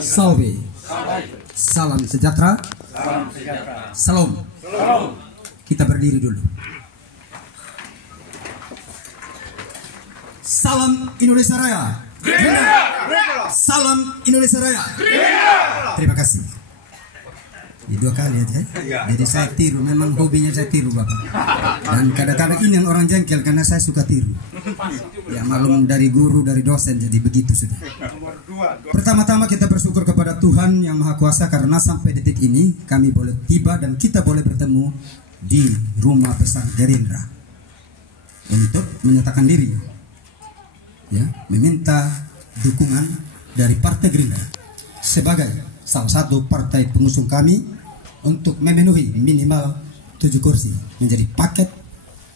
Salve. Salam sejahtera. Salam. Kita berdiri dulu. Salam Indonesia Raya. Salam Indonesia Raya. Terima kasih. Ya, 2 kali aja. Jadi saya tiru, memang hobinya saya tiru Bapak. Dan kadang-kadang ini yang orang jengkel karena saya suka tiru. Ya maklum dari guru, dari dosen, jadi begitu sudah. Pertama-tama kita bersyukur kepada Tuhan yang Maha Kuasa karena sampai detik ini kami boleh tiba dan kita boleh bertemu di rumah besar Gerindra untuk menyatakan diri, ya, meminta dukungan dari Partai Gerindra sebagai salah satu partai pengusung kami untuk memenuhi minimal 7 kursi menjadi paket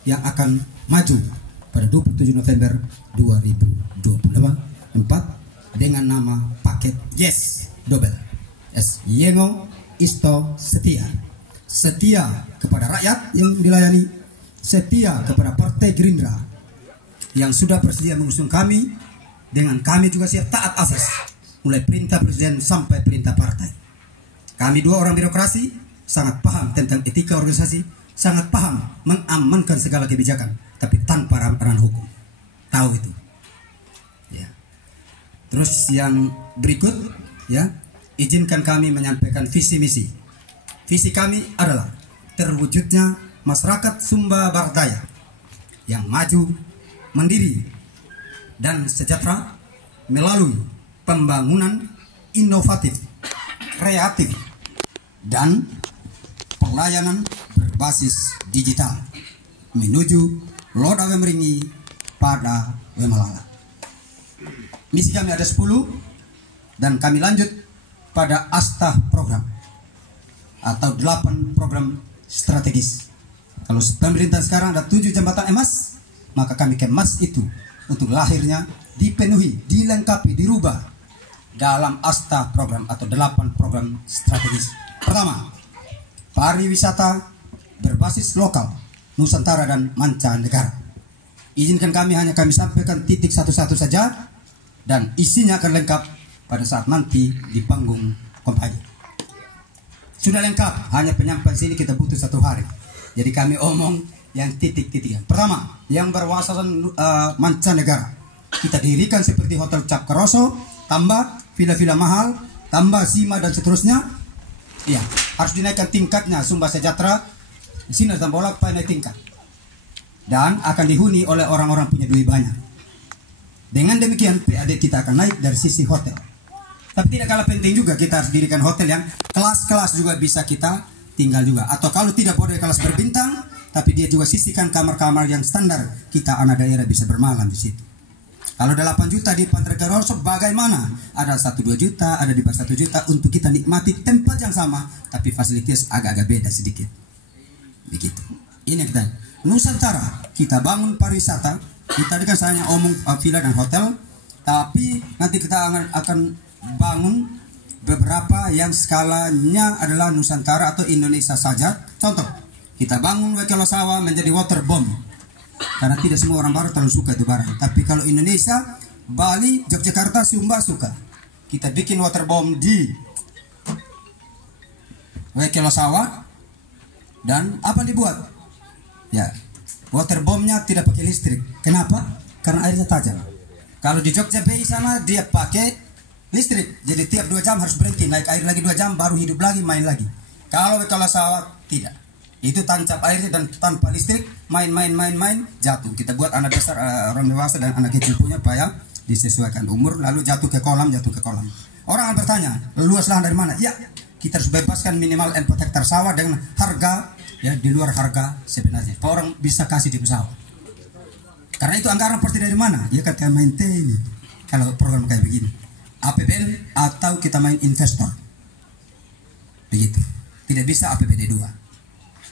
yang akan maju pada 27 November 2024 dengan nama paket Yes Double. S Yengo Isto Setia. Setia kepada rakyat yang dilayani, setia kepada Partai Gerindra yang sudah bersedia mengusung kami, dengan kami juga siap taat asas mulai perintah presiden sampai perintah partai. Kami 2 orang birokrasi sangat paham tentang etika organisasi, sangat paham mengamankan segala kebijakan, tapi tanpa ranah hukum. Tahu itu. Ya. Terus yang berikut, ya, izinkan kami menyampaikan visi misi. Visi kami adalah terwujudnya masyarakat Sumba Barat Daya yang maju, mandiri, dan sejahtera melalui pembangunan inovatif, kreatif, dan pelayanan berbasis digital menuju Loda Wemeringi pada Wemalala. Misi kami ada 10 dan kami lanjut pada Asta program atau 8 program strategis. Kalau pemerintah sekarang ada 7 jembatan emas, maka kami kemas itu untuk lahirnya dipenuhi, dilengkapi, dirubah dalam Asta program atau 8 program strategis. Pertama, pariwisata berbasis lokal, Nusantara dan mancanegara. Izinkan kami sampaikan titik satu-satu saja dan isinya akan lengkap pada saat nanti di panggung kampanye. Sudah lengkap, hanya penyampaian sini kita butuh 1 hari. Jadi kami omong yang titik-titik. Pertama, yang berwawasan mancanegara. Kita dirikan seperti Hotel Cap Karoso, tambah villa-villa mahal, tambah Zima dan seterusnya. Ya, harus dinaikkan tingkatnya Sumba Sejahtera. Di sini tambah bolak naik tingkat. Dan akan dihuni oleh orang-orang punya duit banyak. Dengan demikian PAD kita akan naik dari sisi hotel. Tapi tidak kalah penting juga kita harus dirikan hotel yang kelas-kelas juga bisa kita tinggal juga. Atau kalau tidak boleh kelas berbintang, tapi dia juga sisihkan kamar-kamar yang standar, kita anak daerah bisa bermalam di situ. Kalau 8 juta di Pantai Karoso bagaimana? Ada 1-2 juta, ada di bawah 1 juta untuk kita nikmati tempat yang sama, tapi fasilitas agak-agak beda sedikit. Begitu. Ini kita Nusantara, kita bangun pariwisata. Kita tadi kan saya omong villa dan hotel, tapi nanti kita akan bangun beberapa yang skalanya adalah Nusantara atau Indonesia saja. Contoh, kita bangun Wekalosawa menjadi waterbomb. Karena tidak semua orang barat terlalu suka itu barang. Tapi kalau Indonesia, Bali, Yogyakarta, Sumba suka. Kita bikin waterbomb di Wekalosawa. Dan apa dibuat? Ya, waterbombnya tidak pakai listrik. Kenapa? Karena airnya tajam. Kalau di Jogja Bay sana dia pakai listrik. Jadi tiap 2 jam harus berhenti, naik air lagi 2 jam, baru hidup lagi, main lagi. Kalau Wekalosawa tidak. Itu tancap airnya dan tanpa listrik, main, jatuh. Kita buat anak besar, orang dewasa dan anak kecil punya payah disesuaikan umur, lalu jatuh ke kolam. Orang akan bertanya, luas lahan dari mana? Ya, kita harus bebaskan minimal 4 hektar sawah dengan harga ya di luar harga sebenarnya. Orang bisa kasih di pesawat. Karena itu anggaran pasti dari mana? Ya kata main TNI. Kalau program kayak begini, APBN atau kita main investor. Begitu. Tidak bisa APBD 2.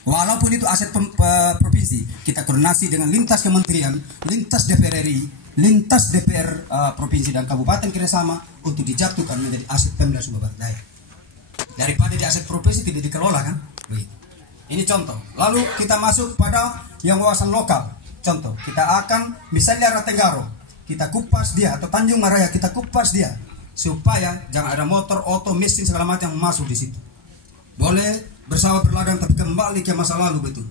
Walaupun itu aset provinsi, kita koordinasi dengan lintas kementerian, lintas DPR RI, lintas DPR provinsi dan kabupaten kerjasama untuk dijatuhkan menjadi aset Pemda Sumba Barat Daya. Daripada di aset provinsi tidak dikelola kan? Begitu. Ini contoh. Lalu kita masuk pada yang wawasan lokal. Contoh, kita akan misalnya Ratenggaro, kita kupas dia, atau Tanjung Maraya kita kupas dia. supaya jangan ada motor, oto, mesin segala macam masuk di situ. Boleh bersama berladang tapi kembali ke masa lalu betul.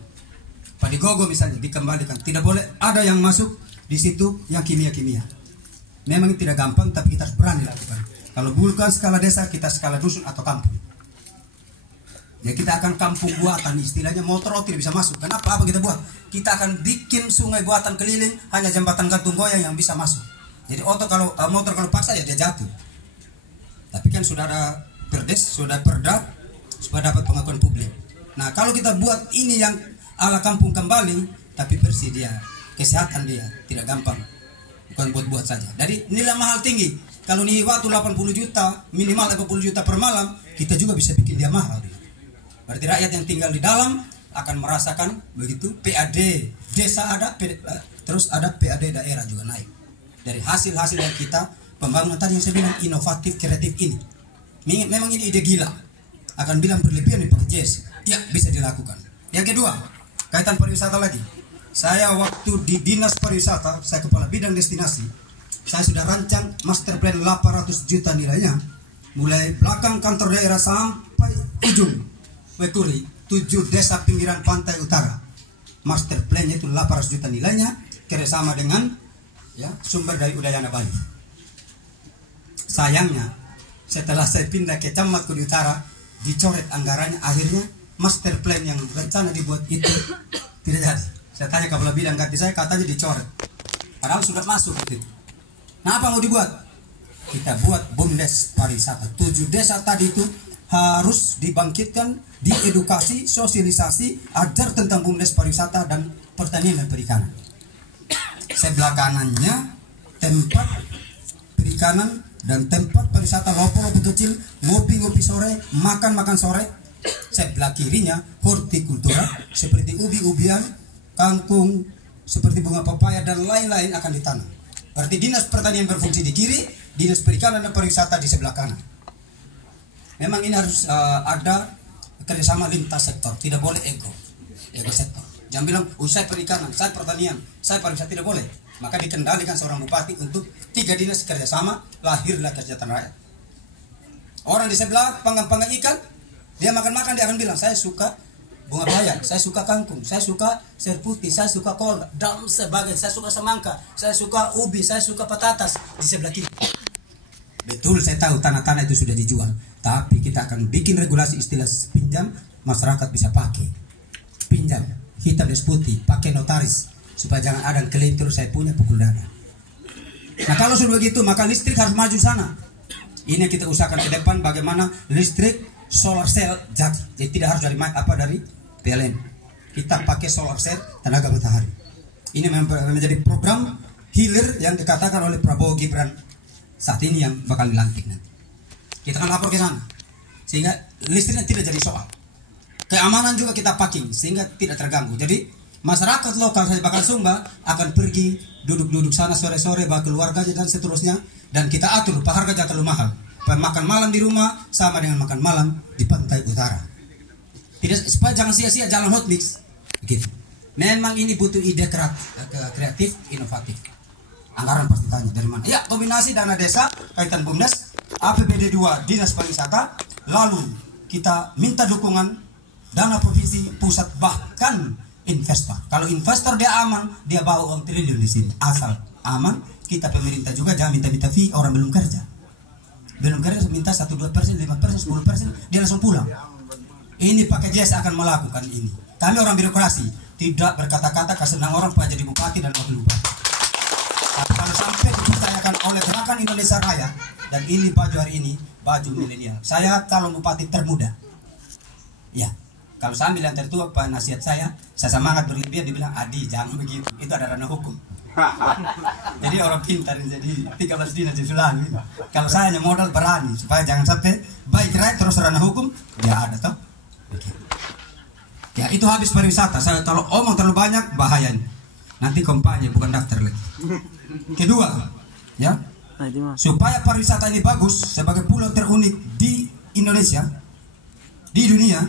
Padigogo misalnya dikembalikan, tidak boleh ada yang masuk di situ yang kimia-kimia. Memang tidak gampang tapi kita harus berani lakukan. Kalau bukan skala desa, kita skala dusun atau kampung. Ya kita akan kampung buatan, istilahnya motor tidak bisa masuk. Kenapa? Apa kita buat? Kita akan bikin sungai buatan keliling, hanya jembatan gantung goyang yang bisa masuk. Jadi motor kalau paksa ya dia jatuh. Tapi kan sudah ada perdes, sudah perda, supaya dapat pengakuan publik. Nah kalau kita buat ini yang ala kampung kembali, tapi bersih dia, kesehatan dia, tidak gampang. Bukan buat-buat saja. Jadi nilai mahal tinggi. Kalau nih waktu 80 juta, minimal 80 juta per malam, kita juga bisa bikin dia mahal. Berarti rakyat yang tinggal di dalam akan merasakan begitu. PAD desa ada, terus ada PAD daerah juga naik. Dari hasil-hasil yang kita pembangunan tadi yang saya bilang inovatif, kreatif ini. Memang ini ide gila. Akan bilang berlebihan di pakai JS. Ya bisa dilakukan. Yang kedua, kaitan pariwisata lagi. Saya waktu di Dinas Pariwisata, saya kepala bidang destinasi, saya sudah rancang master plan 800 juta nilainya, mulai belakang kantor daerah sampai ujung Wekuri, 7 desa pinggiran pantai utara. Master plan-nya itu 800 juta nilainya, kerjasama dengan ya, sumber dari Udayana Bali. Sayangnya, setelah saya pindah ke Camat Kudi Utara, dicoret anggarannya, akhirnya master plan yang rencana dibuat itu tidak jadi. Saya tanya kepala bidang ganti saya, katanya dicoret. Padahal sudah masuk itu. Nah apa mau dibuat? Kita buat BUMDes pariwisata. 7 desa tadi itu harus dibangkitkan, diedukasi, sosialisasi, ajar tentang BUMDes pariwisata dan pertanian dan perikanan. Sebelah kanannya tempat perikanan dan tempat pariwisata lopo-lopo kecil, ngopi-ngopi sore, makan-makan sore. Sebelah kirinya hortikultura seperti ubi-ubian, kangkung, seperti bunga pepaya dan lain-lain akan ditanam. Berarti dinas pertanian berfungsi di kiri, dinas perikanan dan pariwisata di sebelah kanan. Memang ini harus ada kerjasama lintas sektor, tidak boleh ego sektor. Jangan bilang, saya perikanan, saya pertanian, saya pariwisata, tidak boleh. Maka dikendalikan seorang bupati untuk 3 dinas kerjasama, lahirlah kesejahteraan rakyat. Orang di sebelah panggang-panggang ikan, dia makan-makan, dia akan bilang, saya suka bunga bayam, saya suka kangkung, saya suka sayur putih, saya suka kol, dan sebagainya, saya suka semangka, saya suka ubi, saya suka patatas di sebelah kiri. Betul, saya tahu tanah-tanah itu sudah dijual, tapi kita akan bikin regulasi istilah pinjam, masyarakat bisa pakai. Pinjam, hitam dan putih, pakai notaris, supaya jangan ada yang klaim terus saya punya pukul dana. Nah kalau sudah begitu, maka listrik harus maju sana. Ini yang kita usahakan ke depan, bagaimana listrik solar cell jadi tidak harus dari PLN. Kita pakai solar cell tenaga matahari. Ini menjadi program hilir yang dikatakan oleh Prabowo Gibran saat ini yang bakal dilantik nanti. Kita akan lapor ke sana sehingga listriknya tidak jadi soal. Keamanan juga kita packing sehingga tidak terganggu. Jadi masyarakat lokal saya bakal Sumba akan pergi duduk-duduk sana sore-sore bawa keluarganya dan seterusnya, dan kita atur harga jangan terlalu mahal. Makan malam di rumah sama dengan makan malam di pantai utara. Tidak, supaya jangan sia-sia jalan hot mix. Begitu. Memang ini butuh ide kreatif, inovatif. Anggaran pasti tanya dari mana? Ya, kombinasi dana desa, kaitan BUMDes, APBD 2 Dinas Pariwisata, lalu kita minta dukungan dana provinsi, pusat, bahkan investor. Kalau investor dia aman, dia bawa uang triliun di sini. Asal aman, kita pemerintah juga jangan minta fee orang belum kerja. Belum kerja minta 1-2%, 5%, 10%, dia langsung pulang. Ini pakai JS akan melakukan ini. Kami orang birokrasi, tidak berkata-kata kesenang orang supaya jadi bupati dan wakil bupati. Tapi kalau sampai dipercayakan oleh Gerakan Indonesia Raya, dan ini baju hari ini, baju milenial. Saya calon bupati termuda. Ya, kalau saya ambil yang tertua, nasihat saya semangat berlebihan, dibilang, Adi jangan begitu, itu ada ranah hukum. Jadi orang pintar, jadi 13 dinas di Sulawesi. Kalau saya hanya modal berani, supaya jangan sampai baik rakyat terus ranah hukum, dia ada toh. Ya itu habis pariwisata. Saya kalau omong terlalu banyak bahaya. Nanti kampanye bukan daftar lagi. Kedua, ya, supaya pariwisata ini bagus sebagai pulau terunik di Indonesia, di dunia,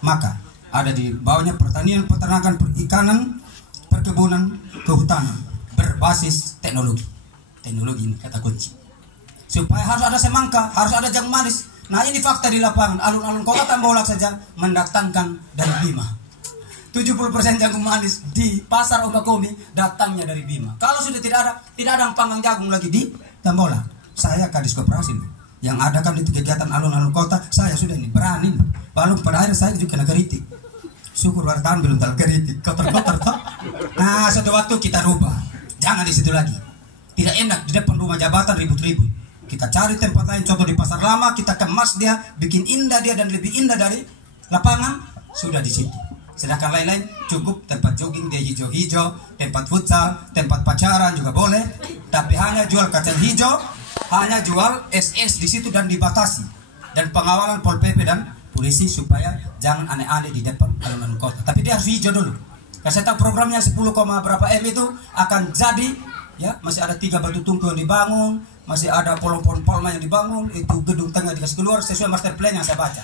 maka ada di bawahnya pertanian, peternakan, perikanan, perkebunan, kehutanan berbasis teknologi. Teknologi ini kata kunci. supaya harus ada semangka, harus ada jagung manis. Nah ini fakta di lapangan, alun-alun kota Tembolak saja mendatangkan dari Bima. 70% jagung manis di pasar Okakomi datangnya dari Bima. Kalau sudah tidak ada yang panggang jagung lagi di Tembolak. Saya Kadis Koperasi yang ada kan itu kegiatan alun-alun kota, saya sudah ini berani. Lalu pada akhirnya saya juga kena kritik. Syukur wartawan belum terkritik, kotor-kotor toh. Nah suatu waktu kita rubah, jangan di situ lagi. Tidak enak di depan rumah jabatan ribut-ribut. Kita cari tempat lain, contoh di Pasar Lama, kita kemas dia, bikin indah dia dan lebih indah dari lapangan, sudah di situ. Sedangkan lain-lain cukup tempat jogging dia hijau-hijau, tempat futsal, tempat pacaran juga boleh, tapi hanya jual kacang hijau, hanya jual SS di situ dan dibatasi. Dan pengawalan Pol PP dan polisi supaya jangan aneh-aneh di depan alun-alun kota. Tapi dia harus hijau dulu. Karena saya tahu programnya 10, berapa M itu akan jadi, ya masih ada 3 batu tungku yang dibangun. Masih ada pohon-pohon palma yang dibangun, itu gedung tengah dikasih keluar sesuai master plan yang saya baca.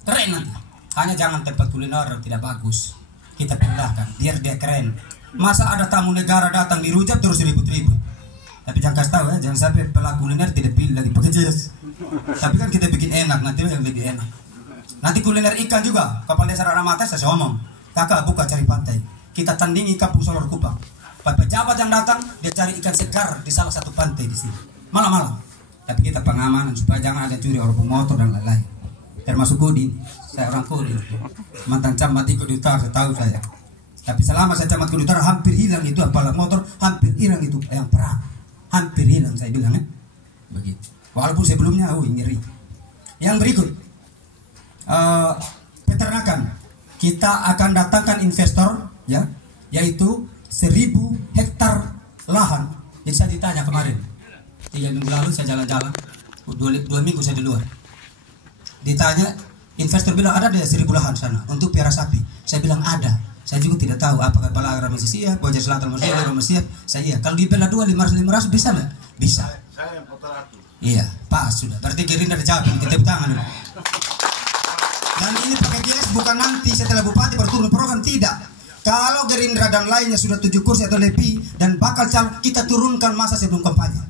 Keren nanti. Hanya jangan tempat kuliner yang tidak bagus. Kita pindahkan, biar dia keren. Masa ada tamu negara datang dirujak terus ribut-ribut. Tapi jangan kasih tahu ya, jangan sampai pelaku kuliner tidak pilih lagi pakai jas. Tapi kan kita bikin enak, nanti yang lebih enak. Nanti kuliner ikan juga, kapal desa Ramata saya ngomong. Kakak buka cari pantai. Kita tandingi Kampung Solor Kupang. Pejabat yang datang, dia cari ikan segar di salah satu pantai di sini. Malam-malam, tapi kita pengamanan supaya jangan ada curi orang motor dan lain-lain. Termasuk Kudi, saya orang Kudi, mantan camat di Kudi Utara, saya tahu saya. Tapi selama saya camat Kudi Utara hampir hilang itu apalagi motor, hampir hilang itu yang perang, hampir hilang saya bilang ya, begitu. Walaupun sebelumnya, ngeri. Yang berikut, peternakan, kita akan datangkan investor, ya, yaitu 1000 hektar lahan. Yang saya ditanya kemarin. 3 minggu lalu saya jalan-jalan, 2 minggu saya di luar. Ditanya, investor bilang ada 1000 lahan sana untuk piara sapi. Saya bilang ada. Saya juga tidak tahu apakah Palangara masih siap, Boja Selatan masih siap, masih siap. Saya kalau di Bela 2 500 bisa nggak? Bisa. Saya yang poteratur. Iya, pas sudah. Berarti Gerindra dijawab, kita tangan. Dan ini pakai GS bukan nanti setelah bupati baru turun program, tidak. Kalau Gerindra dan lainnya sudah 7 kursi atau lebih dan bakal calon, kita turunkan masa sebelum kampanye.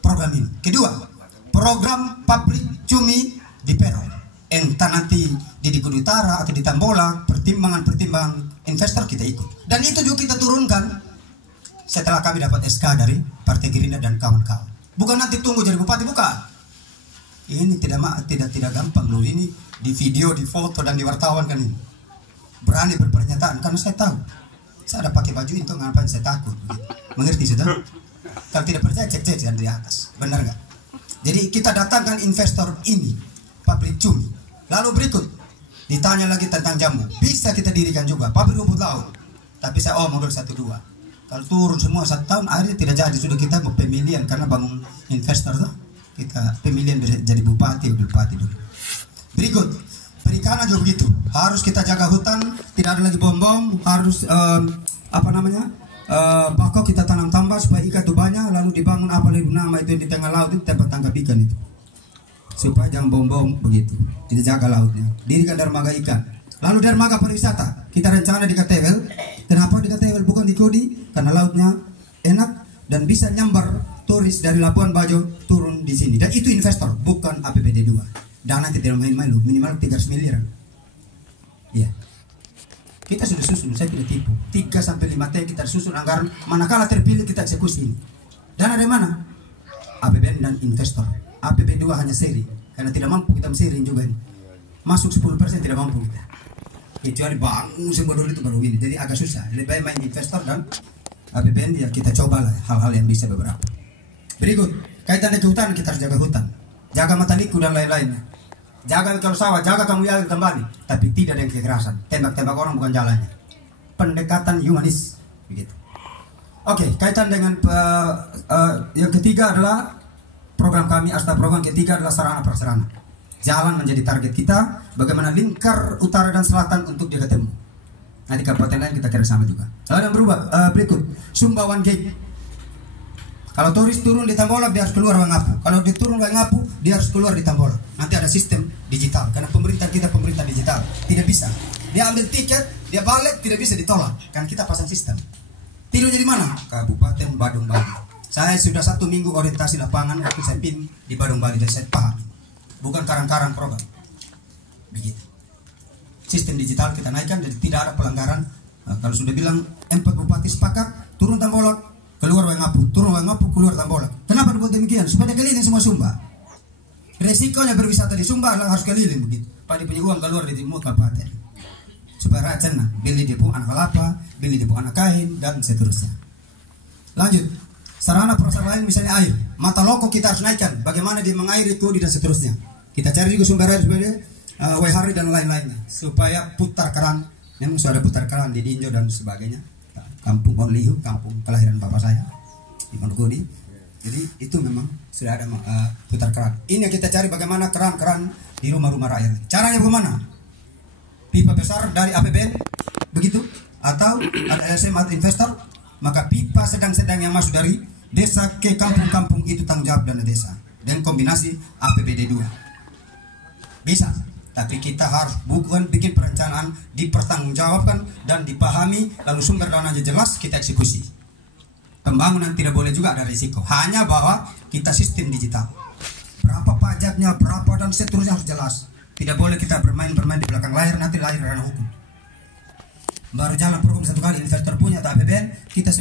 Program ini. Kedua, program pabrik cumi di Peron. Entah nanti di Kudi Utara atau di Tembolak, pertimbangan investor kita ikut. Dan itu juga kita turunkan setelah kami dapat SK dari Partai Gerindra dan kawan-kawan. Bukan nanti tunggu jadi bupati, bukan. Ini tidak gampang loh. Ini di video, di foto dan di wartawan kan ini. Berani berpernyataan karena saya tahu. Saya ada pakai baju itu ngapain saya takut. Mengerti sudah? Kalau tidak percaya cek di atas, benar nggak? Jadi kita datangkan investor ini, pabrik cumi. Lalu berikut, ditanya lagi tentang jamu. Bisa kita dirikan juga, pabrik rumput laut. Tapi saya modal 1-2. Kalau turun semua 1 tahun, akhirnya tidak jadi. Sudah kita mau pemilihan karena bangun investor tuh. Kita pemilihan jadi bupati dulu. Berikut, perikanan juga begitu. Harus kita jaga hutan, tidak ada lagi bom-bom. Harus bakau kita tanam tambah supaya ikan itu banyak, lalu dibangun apa lagi nama itu di tengah laut itu tempat tangkap ikan itu supaya jangan bom-bom begitu, kita jaga lautnya. Dirikan dermaga ikan, lalu dermaga pariwisata kita rencana di Katewel. Kenapa di Katewel bukan di Kudi? Karena lautnya enak dan bisa nyambar turis dari Labuan Bajo turun di sini, dan itu investor bukan APBD 2. Dana tidak main-main loh, minimal 300 miliar. Iya. Kita sudah susun, saya tidak tipu. 3-5 T kita susun anggaran, manakala terpilih kita eksekusi ini. Dana dari mana? APBN dan investor. APBN 2 hanya seri, karena tidak mampu kita mesirin juga ini. Masuk 10% tidak mampu kita. Kecuali bangun semua dulu itu baru ini. Jadi agak susah. Lebih baik main investor dan APBN ya kita cobalah hal-hal yang bisa beberapa. Berikut, kaitan dengan kehutanan kita harus jaga hutan. Jaga mata liku dan lain-lainnya. Jaga kalau sawah, jaga kamu yakin kembali, tapi tidak ada yang kekerasan. Tembak-tembak orang bukan jalannya. Pendekatan humanis, begitu. Oke, kaitan dengan yang ketiga adalah program kami, Asta program ketiga adalah sarana prasarana. Jalan menjadi target kita. Bagaimana lingkar utara dan selatan untuk dia ketemu. Nanti kabupaten lain kita kerjasama juga. Lalu yang berubah berikut, Sumbawan Gate. Kalau turis turun di Tembolak dia harus keluar Wangapu. Kalau dia turun Wangapu dia harus keluar di Tembolak. Nanti ada sistem digital karena pemerintah kita pemerintah digital. Tidak bisa. Dia ambil tiket, dia balik tidak bisa ditolak. Kan kita pasang sistem. Tidurnya di mana? Kabupaten Badung Bali. Saya sudah 1 minggu orientasi lapangan waktu saya PIM di Badung Bali dan saya paham. Bukan karang-karang program. Begitu. Sistem digital kita naikkan jadi tidak ada pelanggaran. Kalau sudah bilang 4 bupati sepakat turun Tambolak, keluar Waingapu, turun Waingapu, keluar Tambolak. Kenapa dibuat demikian? Supaya keliling semua Sumba. Resikonya berwisata di Sumba harus keliling begitu. Pada punya uang keluar di timur kabupaten. Supaya rakyat senang. Beli depo anak kelapa, beli depo anak kain dan seterusnya. Lanjut. Sarana prasarana lain misalnya air. Mata loko kita harus naikkan. Bagaimana dia mengairi kodi dan seterusnya. Kita cari juga sumber air sebagai Waihari dan lain-lainnya supaya putar keran. Memang sudah ada putar keran di Dinjo dan sebagainya. Kampung Onlihu, kampung kelahiran bapak saya di Monogodi. Jadi itu memang sudah ada putar keran. Ini yang kita cari bagaimana keran-keran di rumah-rumah rakyat. Caranya bagaimana? Pipa besar dari APBN begitu atau ada LSM atau investor, maka pipa sedang-sedang yang masuk dari desa ke kampung-kampung itu tanggung jawab dana desa dan kombinasi APBD 2 bisa. Tapi kita harus bukan bikin perencanaan, dipertanggungjawabkan dan dipahami, lalu sumber dananya jelas, kita eksekusi. Pembangunan tidak boleh juga ada risiko, hanya bahwa kita sistem digital. Berapa pajaknya, berapa dan seterusnya harus jelas. Tidak boleh kita bermain-bermain di belakang layar, nanti lahir ranah hukum. Baru jalan program 1 kali, investor punya atau APBN, kita